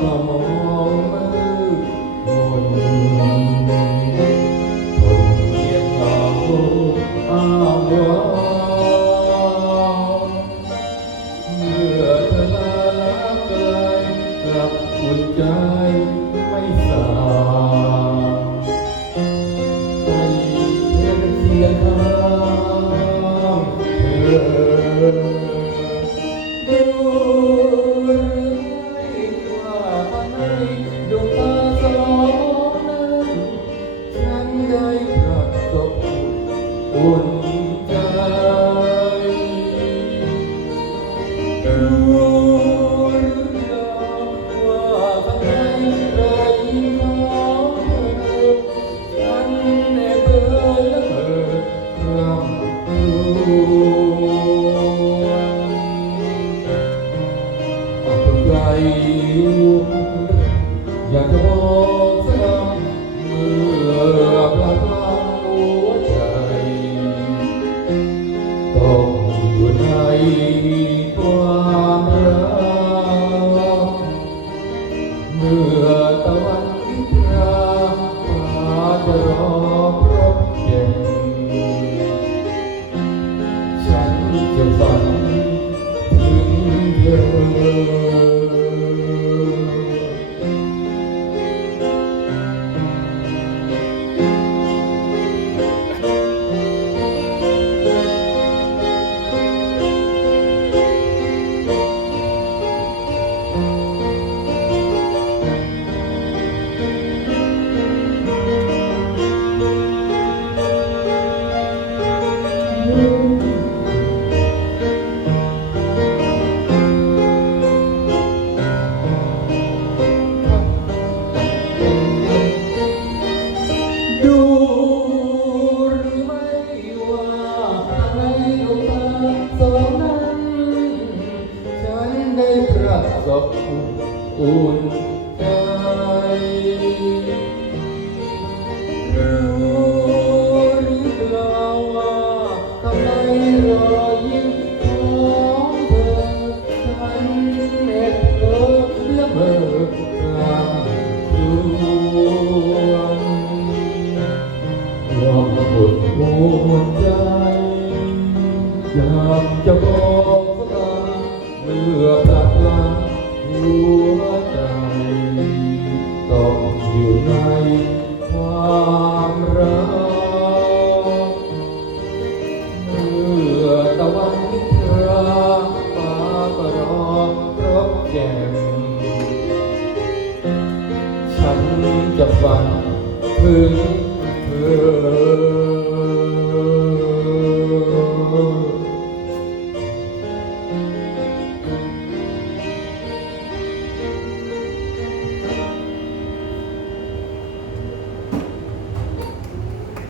ประมองมืดมนคงเพียงเราอ้างว้างเมื่อเธอลาลับไกลกลับอุ่นใจไม่สางให้เธอเคียงข้างเธอดูหรือไม่ว่าในดวงตาสองนั้นฉันได้ปรากฏอุ่นใจดูหรือเปล่าว่าข้างในรอยยิ้มของเธอฉันแอบเอ่ยละเมอพร่ำครวญ ไกลอยากจะบอกสักเมื่อพลัดพรากหัวใจต้องอยู่ในความรักเมื่อตะวันนิทราฟ้าจะรอพบเย็นฉันจะฝันถึงเธอดูหรือไม่ว่าในดวงตาสองนั้นฉันได้ประสบอุ่นใจรู้หรือเปล่าว่าข้างในรอยยิ้มของเธอฉันแอบเพ้อละเมอพร่ำครวญ ความอดหัวใจอยากจะบอกสักคำเมื่อพลัดพรากหัวใจต้องอยู่ในความรักเมื่อตะวันนิทราฟ้าก็รอรบแจ่มฉันจะฝันถึงเธอ